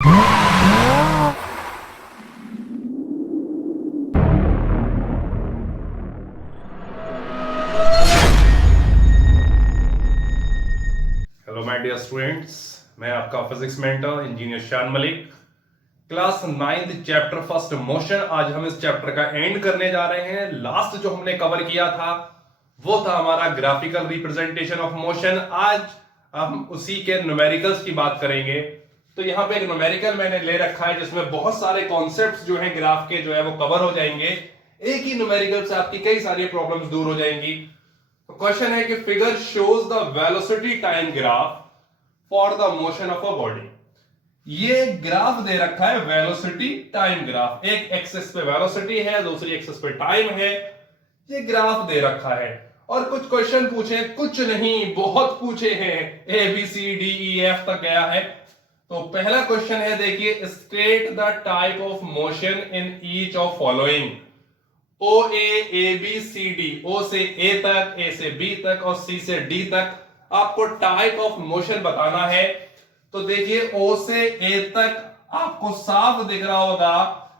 Hello my dear students, मैं आपका physics mentor engineer शान Malik. Class 9th chapter first motion. आज हम इस चैप्टर का एंड करने जा रहे हैं। लास्ट जो हमने कवर किया था वो था हमारा ग्राफिकल रिप्रेजेंटेशन ऑफ मोशन। आज हम उसी के न्यूमेरिकल्स की बात करेंगे। तो यहाँ पे एक न्यूमेरिकल मैंने ले रखा है जिसमें बहुत सारे कॉन्सेप्ट्स जो है ग्राफ के जो है वो कवर हो जाएंगे। एक ही न्यूमेरिकल से आपकी कई सारी प्रॉब्लम्स दूर हो जाएंगी। क्वेश्चन है कि figure shows the velocity time graph for the motion of a body. ये ग्राफ दे रखा है वेलोसिटी टाइम ग्राफ। एक एक्सिस पे वेलोसिटी है, दूसरी एक्सिस पे टाइम है। ये ग्राफ दे रखा है और कुछ क्वेश्चन पूछे, कुछ नहीं बहुत पूछे हैं। A B C D E F तक गया है। तो पहला क्वेश्चन है, देखिए, state the type of motion in each of following. O A B C D, O से ए तक, ए से बी तक और सी से डी तक आपको टाइप ऑफ मोशन बताना है। तो देखिए, ओ से ए तक आपको साफ दिख रहा होगा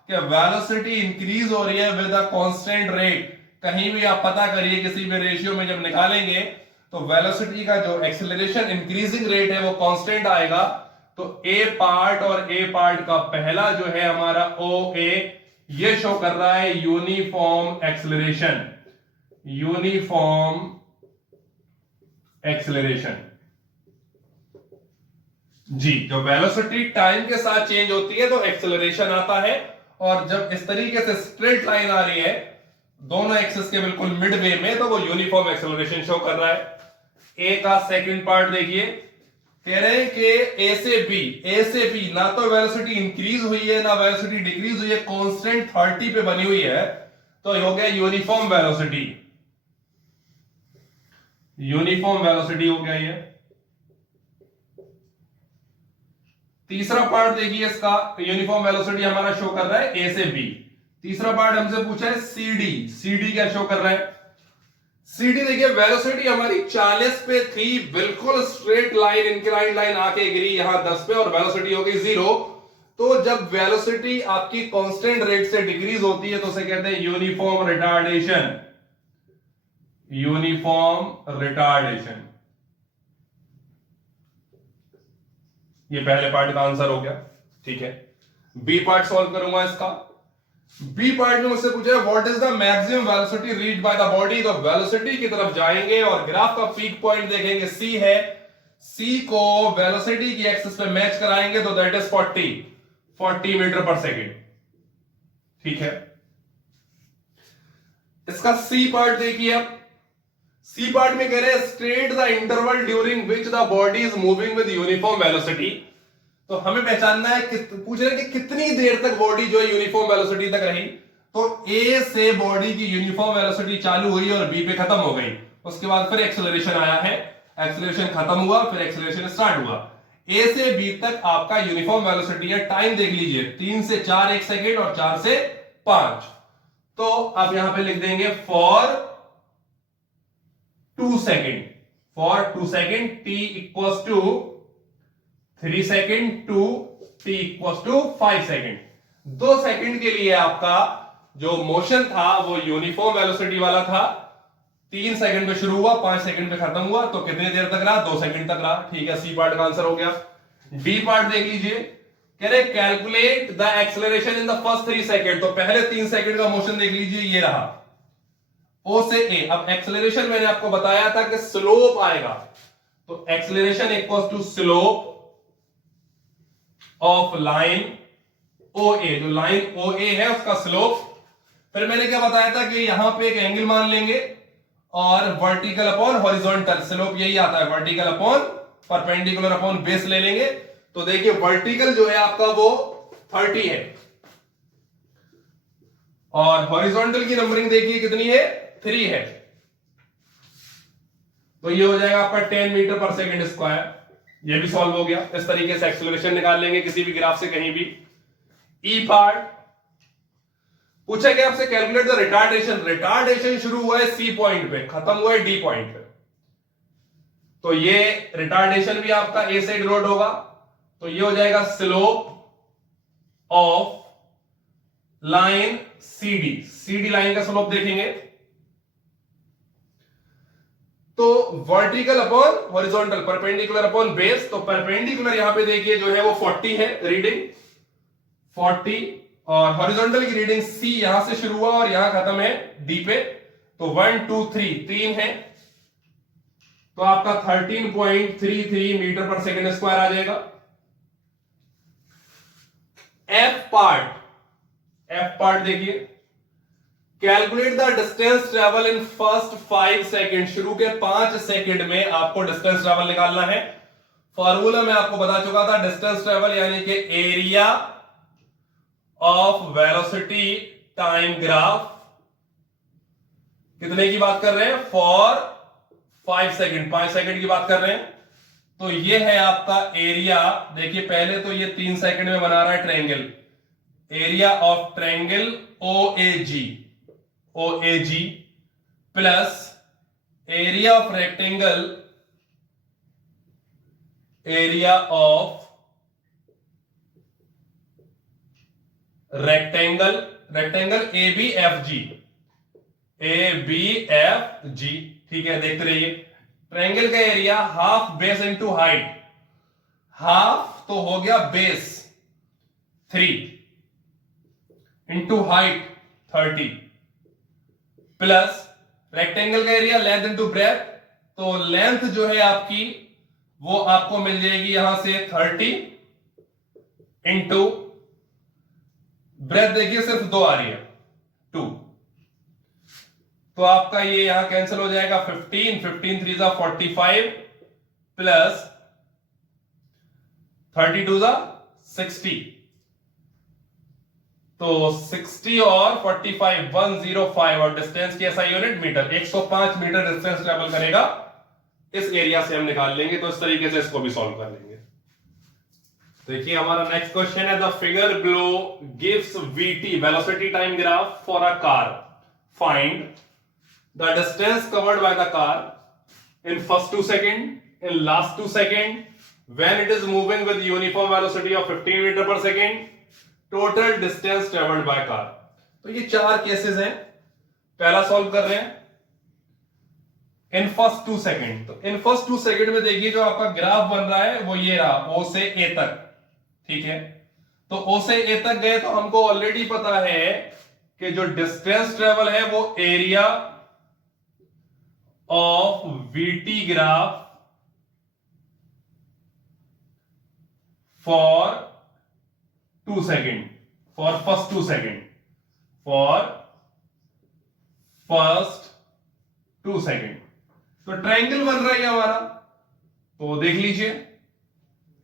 कि वेलोसिटी इंक्रीज हो रही है विद अ कांस्टेंट रेट। कहीं भी आप पता करिए, किसी भी रेशियो में जब निकालेंगे तो वेलोसिटी का जो एक्सेलरेशन इंक्रीजिंग रेट है वो कांस्टेंट आएगा। तो ए पार्ट और ए पार्ट का पहला जो है हमारा ओ ए, ये शो कर रहा है यूनिफॉर्म एक्सेलरेशन। यूनिफॉर्म एक्सेलरेशन जी, जो वेलोसिटी टाइम के साथ चेंज होती है तो एक्सेलरेशन आता है। और जब इस तरीके से स्ट्रेट लाइन आ रही है दोनों एक्सिस के बिल्कुल मिड वे में, तो वो यूनिफॉर्म एक्सेलरेशन शो कर रहा है। ए का सेकंड पार्ट देखिए, कह रहे हैं कि ए से बी ना तो वेलोसिटी इंक्रीज हुई है ना वेलोसिटी डिक्रीज हुई है, कांस्टेंट 30 पे बनी हुई है। तो हो गया यूनिफॉर्म वेलोसिटी। यूनिफॉर्म वेलोसिटी हो गया ये। तीसरा पार्ट देखिए, इसका यूनिफॉर्म वेलोसिटी हमारा शो कर रहा है ए से बी। तीसरा पार्ट हमसे पूछा है सीडी क्या शो कर रहा है? सीडी देखिए, वेलोसिटी हमारी 40 पे थी, बिल्कुल स्ट्रेट लाइन, इंक्लाइंड लाइन आके गिरी यहां 10 पे और वेलोसिटी हो गई 0। तो जब वेलोसिटी आपकी कांस्टेंट रेट से डिक्रीज होती है तो उसे कहते हैं यूनिफॉर्म रिटार्डेशन। Uniform retardation. ये पहले पार्ट का आंसर हो गया। ठीक है, बी पार्ट सॉल्व करूंगा इसका। बी पार्ट में मुझसे पूछा है what is the maximum velocity reached by the body. तो वेलोसिटी की तरफ जाएंगे और ग्राफ का पीक पॉइंट देखेंगे, सी है। सी को वेलोसिटी की एक्सिस पे मैच कराएंगे तो that is 40 metre per second. ठीक है, इसका सी पार्ट देखिए। अब सी पार्ट में कह रहे हैं state the interval during which the body is moving with uniform velocity. तो हमें पहचानना है, पूछ रहे हैं कि कितनी देर तक बॉडी जो है यूनिफॉर्म वेलोसिटी तक रही। तो ए से बॉडी की यूनिफॉर्म वेलोसिटी चालू हुई और बी पे खत्म हो गई। उसके बाद फिर एक्सेलरेशन आया है, एक्सेलरेशन खत्म हुआ, फिर एक्सेलरेशन स्टार्ट हुआ। ए से बी तक आपका यूनिफॉर्म वेलोसिटी है। टाइम देख लीजिए, 3 से 4 1 सेकेंड और 4 से 5। तो आप यहां पे लिख देंगे for 2 second. For 2 second t equals to 3 second to t equals to 5 second. 2 second के लिए आपका जो मोशन था वो यूनिफॉर्म वेलोसिटी वाला था। 3 सेकेंड पे शुरू हुआ, 5 सेकेंड पे खत्म हुआ। तो कितनी देर तक रहा? 2 सेकेंड तक रहा। ठीक है, सी पार्ट का आंसर हो गया। डी पार्ट देख लीजिए, कह रहे calculate the acceleration in the first 3 second. तो पहले 3 सेकेंड का मोशन देख लीजिए, ये रहा ओ से ए। अब एक्सेलरेशन मैंने आपको बताया था कि स्लोप आएगा, तो acceleration equals to slope of line O A. जो लाइन ओ ए है उसका स्लोप। फिर मैंने क्या बताया था कि यहां पे एक एंगल मान लेंगे और वर्टिकल अपॉन हॉरिजॉन्टल, स्लोप यही आता है, vertical upon perpendicular upon base ले लेंगे। तो देखिए वर्टिकल जो है आपका वो 30 है और हॉरिजॉन्टल की नंबरिंग देखिए कितनी है, 3 है। तो ये हो जाएगा आपका 10 मीटर पर सेकेंड स्क्वायर। ये भी सॉल्व हो गया। इस तरीके से एक्सेलरेशन निकाल लेंगे किसी भी ग्राफ से कहीं भी। ई पार्ट पूछा गया आपसे कैलकुलेट द रिटार्डेशन। रिटार्डेशन शुरू हुआ है सी पॉइंट पे, खत्म हुआ है डी पॉइंट पे। तो ये रिटार्डेशन भी आपका ए से डिनोट होगा। तो ये हो जाएगा slope of line CD। CD line का स्लोप देखेंगे तो vertical upon horizontal, perpendicular upon base. तो परपेंडिकुलर यहां पे देखिए जो है वो 40 है रीडिंग 40, और हॉरिजॉन्टल की रीडिंग C यहां से शुरू हुआ और यहां खत्म है D पे। तो 1 2 3 3 है, तो आपका 13.33 मीटर पर सेकेंड स्क्वायर आ जाएगा। एफ पार्ट देखिए, calculate the distance travel in first 5 second. शुरू के 5 सेकेंड में आपको डिस्टेंस ट्रेवल निकालना है। फॉर्मूला मैं आपको बता चुका था, डिस्टेंस ट्रेवल यानी कि area of velocity time graph. कितने की बात कर रहे हैं? फॉर 5 सेकेंड, 5 सेकेंड की बात कर रहे हैं। तो ये है आपका एरिया। देखिए पहले तो ये 3 सेकेंड में बना रहा है triangle, area of triangle OAG plus area of rectangle, area of rectangle ABFG। ठीक है, देखते रहिए। ट्रायंगल का area half base into height, half तो हो गया base 3 into height 30 plus rectangle का एरिया लेंथ इंटू ब्रेथ। तो लेंथ जो है आपकी वो आपको मिल जाएगी यहां से 30 इंटू ब्रेथ, देखिए सिर्फ 2 आ रही है 2, तो आपका ये यहां कैंसिल हो जाएगा। 15 15 3 जा 45 प्लस 32 जा 60, तो 60 और 45 105, और डिस्टेंस की SI unit metre, 105 metre distance travel करेगा। इस एरिया से हम निकाल लेंगे, तो इस तरीके से इसको भी सॉल्व कर लेंगे। देखिए हमारा नेक्स्ट क्वेश्चन है, the figure below gives VT velocity time graph for a car. Find the distance covered by the car in first 2 second, in last 2 second, when it is moving with uniform velocity of 15 metre per second, total distance travelled by car. तो ये 4 cases हैं। पहला solve कर रहे हैं इन first 2 second. तो इन first 2 second में देखिए जो आपका ग्राफ बन रहा है वो ये रहा, O से A तक। ठीक है, तो O से A तक गए तो हमको ऑलरेडी पता है कि जो डिस्टेंस ट्रेवल है वो area of VT graph for 2 second, for first 2 second, for first 2 second. तो ट्रायंगल बन रहा है हमारा, तो देख लीजिए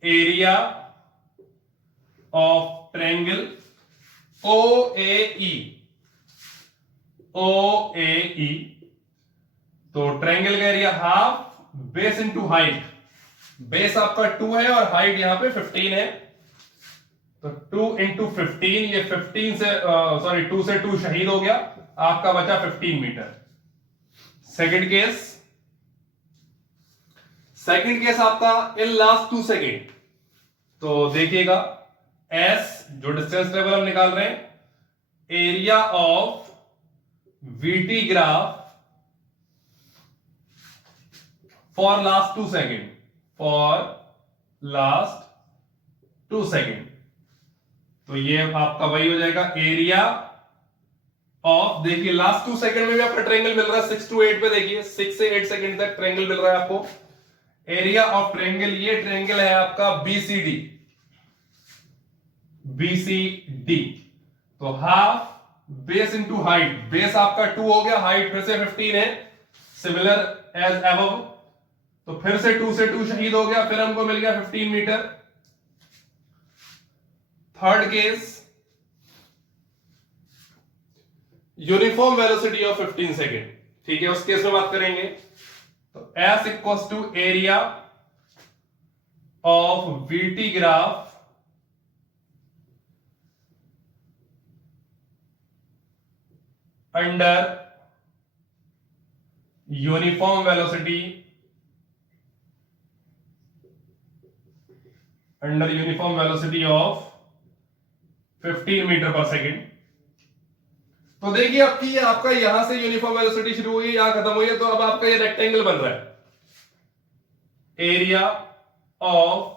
एरिया ऑफ ट्रायंगल OAE, तो ट्रायंगल का area half base into height. Base आपका 2 है और हाइट यहां पे 15 है, तो 2 इंटू 15, ये 15 से 2 से 2 शहीद हो गया, आपका बचा 15 मीटर। सेकंड केस आपका इन लास्ट 2 सेकेंड। तो देखिएगा S जो डिस्टेंस ट्रेवल हम निकाल रहे हैं, area of VT graph for last 2 second, for last 2 second. तो ये आपका वही हो जाएगा एरिया ऑफ, देखिए लास्ट 2 सेकंड में भी आपका ट्रायंगल मिल रहा है 6 to 8 पे। देखिए 6 से 8 सेकंड तक ट्रायंगल मिल रहा है आपको। एरिया ऑफ ट्रायंगल, ये ट्रायंगल है आपका BCD। तो half base into height, base आपका 2 हो गया, हाइट फिर से 15 है, सिमिलर एज अबव। तो फिर से 2 से 2 शहीद हो गया, फिर हमको मिल गया 15 metre. Third case, uniform velocity of 15 second. ठीक है, उस केस में बात करेंगे। तो S equals to area of VT graph under uniform velocity, of 15 metre per second. तो देखिए आपकी ये आपका यहां से यूनिफॉर्म वेलोसिटी शुरू हुई, यहां खत्म हुई है, तो अब आपका ये रेक्टेंगल बन रहा है। Area of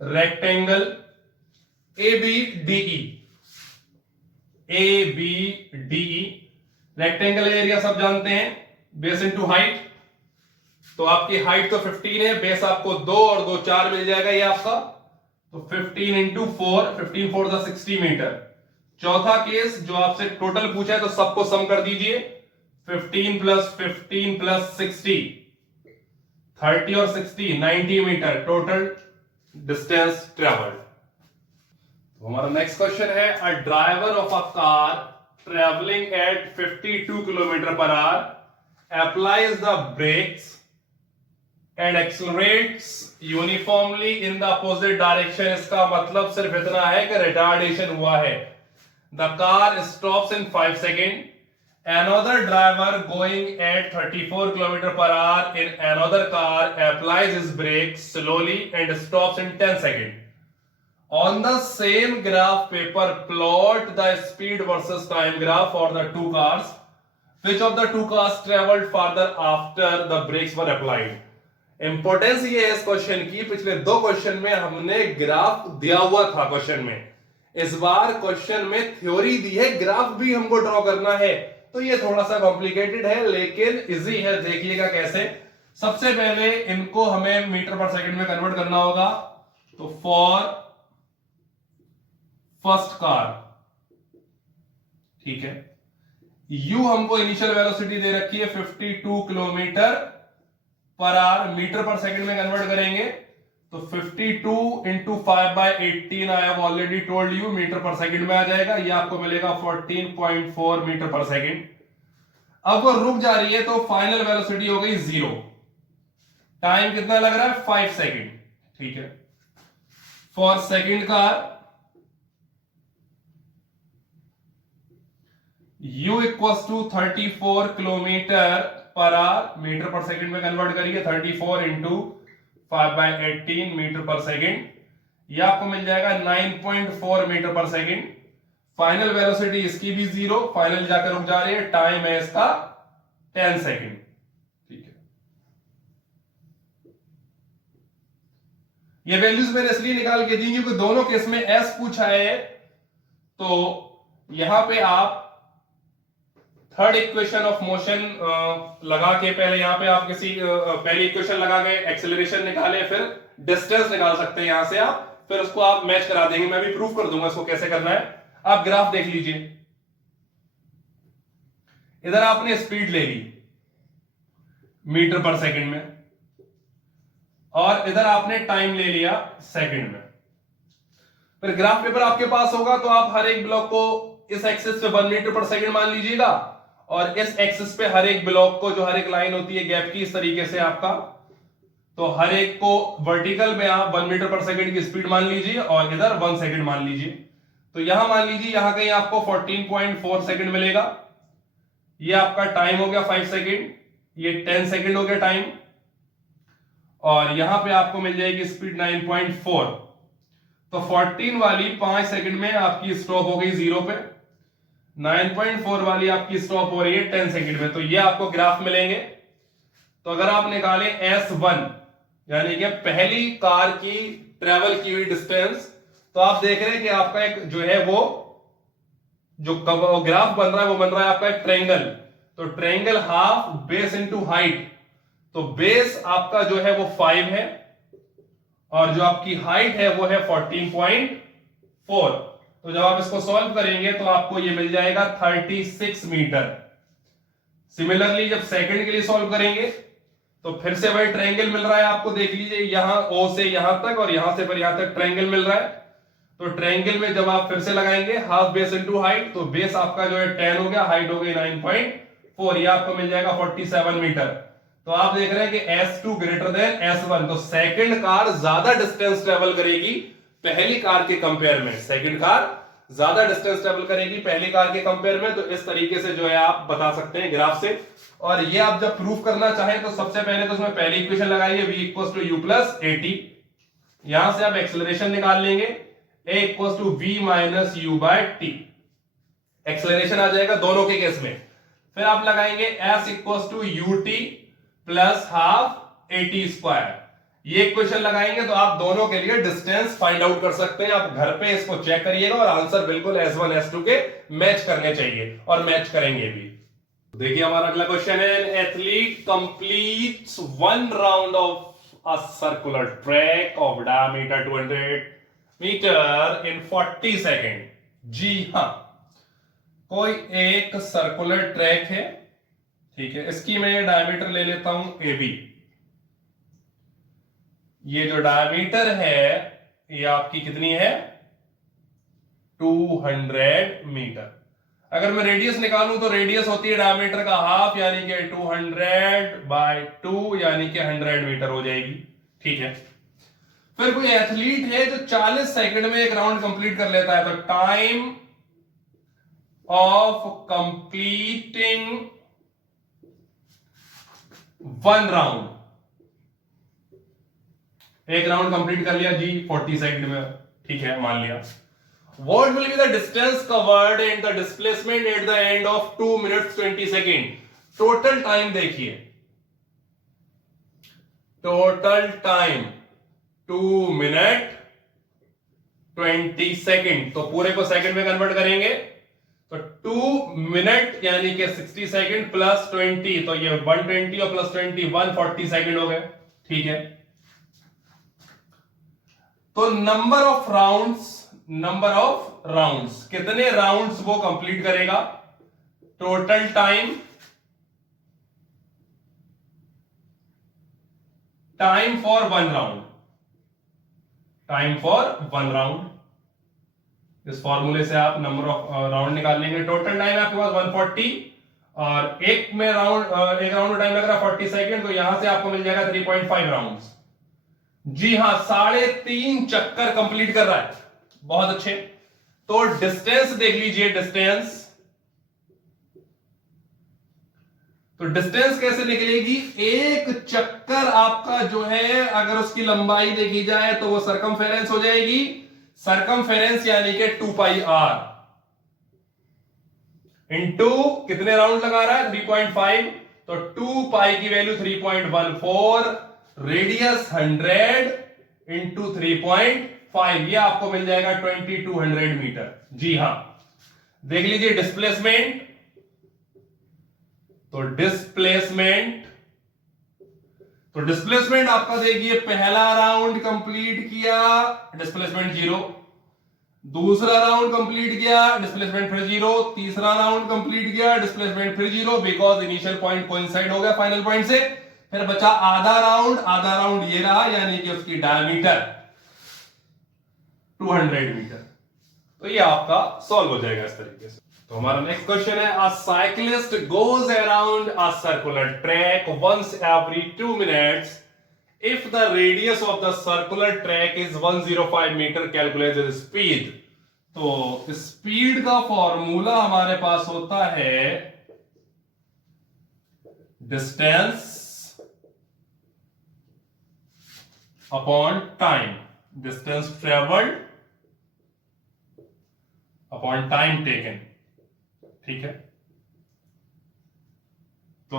rectangle A B DE, A B DE, rectangle area सब जानते हैं, बेस इनटू हाइट। तो आपकी हाइट तो 15 है, बेस आपको 2 और 2 4 मिल जाएगा ये आपका। तो 15 इंटू 4, 15 4 द 60 मीटर। चौथा केस जो आपसे टोटल पूछा है तो सबको सम कर दीजिए, 15 प्लस 15 प्लस 60, 30 और 60 90 मीटर टोटल डिस्टेंस ट्रेवल्ड। तो हमारा नेक्स्ट क्वेश्चन है, a driver of a car travelling at 52 kilometre per our applies the brakes and accelerates uniformly in the opposite direction। इसका मतलब सिर्फ इतना है कि रिटार्डेशन हुआ है। The car stops in 5 seconds. Another driver going at 34 km per hour in another car applies his brakes slowly and stops in 10 seconds. On the same graph paper, plot the speed versus time graph for the two cars. Which of the two cars traveled farther after the brakes were applied? Importance ये है इस question की, पिछले 2 question में हमने graph दिया हुआ था क्वेश्चन में, इस बार क्वेश्चन में थ्योरी दी है, ग्राफ भी हमको ड्रॉ करना है। तो ये थोड़ा सा कॉम्प्लिकेटेड है लेकिन इजी है, देखिएगा कैसे। सबसे पहले इनको हमें मीटर पर सेकंड में कन्वर्ट करना होगा। तो फॉर फर्स्ट कार, ठीक है, यू हमको इनिशियल वेलोसिटी दे रखी है 52 kilometre per hour, metre per second में कन्वर्ट करेंगे तो 52 into 5/18 I have already told you metre per second में आ जाएगा, ये आपको मिलेगा 14.4 मीटर पर सेकंड। अब वो रुक जा रही है तो फाइनल वेलोसिटी हो गई 0। टाइम कितना लग रहा है 5 सेकंड, ठीक है। For second car u equals to 34 kilometre per hour, metre per second में कन्वर्ट करिए 34 इंटू 5/18 मीटर पर सेकंड, यह आपको मिल जाएगा 9.4 metre per second. Final velocity इसकी भी 0, फाइनल जाकर रुक जा रही है, टाइम है इसका 10 सेकंड, ठीक है। ये वैल्यूज मैंने इसलिए निकाल के दी क्योंकि दोनों केस में s पूछा है, तो यहां पे आप थर्ड इक्वेशन ऑफ मोशन लगा के, पहले यहां पे आप किसी पहली इक्वेशन लगा के एक्सेलरेशन निकाले, फिर डिस्टेंस निकाल सकते हैं यहां से आप, फिर उसको आप मैच करा देंगे, मैं भी प्रूफ कर दूंगा इसको कैसे करना है। आप ग्राफ देख लीजिए, इधर आपने स्पीड ले ली मीटर पर सेकंड में और इधर आपने टाइम ले लिया सेकंड में। फिर ग्राफ पेपर आपके पास होगा तो आप हर एक ब्लॉक को इस एक्सिस पे 1 मीटर पर सेकंड मान लीजिएगा और इस एक्सिस पे हर एक ब्लॉक को, जो हर एक लाइन होती है गैप की, इस तरीके से आपका, तो हर एक को वर्टिकल में आप 1 मीटर पर सेकंड की स्पीड मान लीजिए और इधर 1 सेकंड मान लीजिए। तो यहां मान लीजिए यहां कहीं आपको 14.4 सेकंड मिलेगा, ये आपका टाइम हो गया 5 सेकंड, ये 10 सेकंड हो गया टाइम, और यहां पे आपको मिल जाएगी स्पीड 9.4। तो 14 वाली 5 सेकंड में आपकी स्टॉप हो गई 0 पे, 9.4 वाली आपकी स्टॉप हो रही है 10 सेकंड में। तो ये आपको ग्राफ मिलेंगे। तो अगर आप निकालें S1 यानी कि पहली कार की ट्रेवल की हुई डिस्टेंस, तो आप देख रहे हैं कि आपका एक जो है वो जो ग्राफ बन रहा है वो बन रहा है आपका एक ट्रायंगल। तो triangle half base into height, तो बेस आपका जो है वो 5 है और जो आपकी हाइट है वो है 14.4। तो जब आप इसको सॉल्व करेंगे तो आपको ये मिल जाएगा 36 मीटर। सिमिलरली जब सेकंड के लिए सॉल्व करेंगे तो फिर से वही ट्रायंगल मिल रहा है आपको, देख लीजिए यहां O से यहां तक और यहां से फिर यहां तक ट्रायंगल मिल रहा है। तो ट्रायंगल में जब आप फिर से लगाएंगे हाफ बेस इनटू हाइट, तो बेस आपका जो है 10 हो गया, हाइट हो गई 9.4, ये आपको मिल जाएगा 47 मीटर। तो आप देख रहे हैं कि S2 ग्रेटर देन S1, तो सेकंड कार ज्यादा डिस्टेंस ट्रेवल करेगी पहली कार के कंपेयर में, सेकंड कार ज्यादा डिस्टेंस ट्रेवल करेगी पहली कार के कंपेयर में। तो इस तरीके से जो है आप बता सकते हैं ग्राफ से। और ये आप जब प्रूफ करना चाहें तो सबसे पहले तो उसमें पहली इक्वेशन लगाइए v = u + at, यहां से आप एक्सेलरेशन निकाल लेंगे, a equal to v minus u by t. Acceleration आ जाएगा दोनों के केस में। फिर आप लगाएंगे s equal to u t plus half a t square. ये इक्वेशन लगाएंगे तो आप दोनों के लिए डिस्टेंस फाइंड आउट कर सकते हैं। आप घर पे इसको चेक करिएगा और आंसर बिल्कुल S1 S2 के मैच करने चाहिए और मैच करेंगे भी। देखिए हमारा अगला क्वेश्चन है, athlete completes one round of a circular track of diameter 200 metre in 40 second. जी हां, कोई एक सर्कुलर ट्रैक है, ठीक है, इसकी मैं डायमीटर ले लेता हूं AB। ये जो डायमीटर है ये आपकी कितनी है, 200 मीटर। अगर मैं रेडियस निकालूं तो रेडियस होती है डायमीटर का हाफ, यानी कि 200 बाय 2 यानी कि 100 मीटर हो जाएगी। ठीक है, फिर कोई एथलीट है जो 40 सेकंड में एक राउंड कंप्लीट कर लेता है, तो time of completing one round, एक राउंड कंप्लीट कर लिया जी 40 सेकंड में, ठीक है, मान लिया। What will be the distance covered and the displacement at the end of 2 minutes 20 second? Total time देखिए, टोटल टाइम 2 मिनट 20 सेकंड, तो पूरे को सेकंड में कन्वर्ट करेंगे तो 2 मिनट यानी कि 60 सेकंड प्लस 20, तो ये 120 और प्लस 20 140 सेकंड हो गए। ठीक है, तो नंबर ऑफ राउंड्स, कितने राउंड्स वो कंप्लीट करेगा, total time for one round, इस फॉर्मूले से आप नंबर ऑफ राउंड निकाल लेंगे। टोटल टाइम आपके पास 140 और एक राउंड में टाइम लग रहा है 40 सेकेंड, तो यहां से आपको मिल जाएगा 3.5 राउंड्स। जी हां, 3.5 चक्कर कंप्लीट कर रहा है, बहुत अच्छे। तो डिस्टेंस देख लीजिए, डिस्टेंस कैसे निकलेगी, एक चक्कर आपका जो है अगर उसकी लंबाई देखी जाए तो वो सरकमफेरेंस हो जाएगी। सरकमफेरेंस यानी कि 2 पाई r इंटू कितने राउंड लगा रहा है 3.5, तो 2 पाई की वैल्यू 3.14, रेडियस 100 इंटू 3.5, ये आपको मिल जाएगा 2200 मीटर। जी हां, देख लीजिए डिस्प्लेसमेंट, तो डिस्प्लेसमेंट आपका देखिए, पहला राउंड कंप्लीट किया डिस्प्लेसमेंट 0, दूसरा राउंड कंप्लीट किया डिस्प्लेसमेंट फिर 0, तीसरा राउंड कंप्लीट किया डिस्प्लेसमेंट फिर 0, बिकॉज इनिशियल पॉइंट कोइंसाइड हो गया फाइनल पॉइंट से। फिर बचा आधा राउंड ये रहा, यानी कि उसकी डायमीटर 200 मीटर। तो ये आपका सॉल्व हो जाएगा इस तरीके से। तो हमारा नेक्स्ट क्वेश्चन है, a cyclist goes around a circular track once every 2 minutes if the radius of the circular track is 105 metre, calculate the speed. तो स्पीड का फॉर्मूला हमारे पास होता है distance upon time, distance travelled upon time taken. ठीक है, तो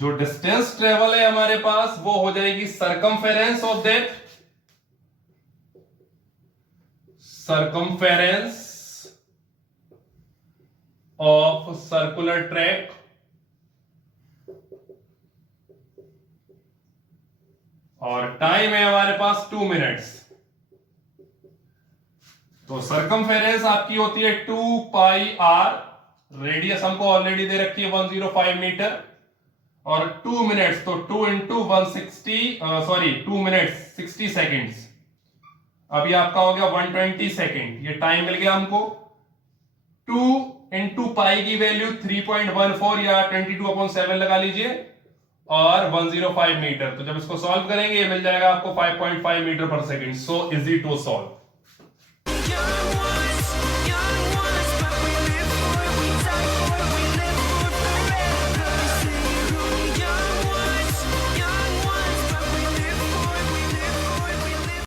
जो डिस्टेंस ट्रेवल है हमारे पास वो हो जाएगी सरकमफेरेंस ऑफ सर्कुलर ट्रैक और टाइम है हमारे पास 2 मिनट्स। तो सरकमफेरेंस आपकी होती है 2 पाई r, रेडियस हमको ऑलरेडी दे रखी है 105 मीटर, और 2 मिनट्स, तो 2 इंटू 2 मिनट्स 60 सेकेंड्स, अभी आपका हो गया 120 सेकेंड, ये टाइम मिल गया हमको। 2 इंटू पाई की वैल्यू 3.14 या 22/7 लगा लीजिए, और 105 मीटर, तो जब इसको सॉल्व करेंगे ये मिल जाएगा आपको 5.5 metre per second. So easy to solve.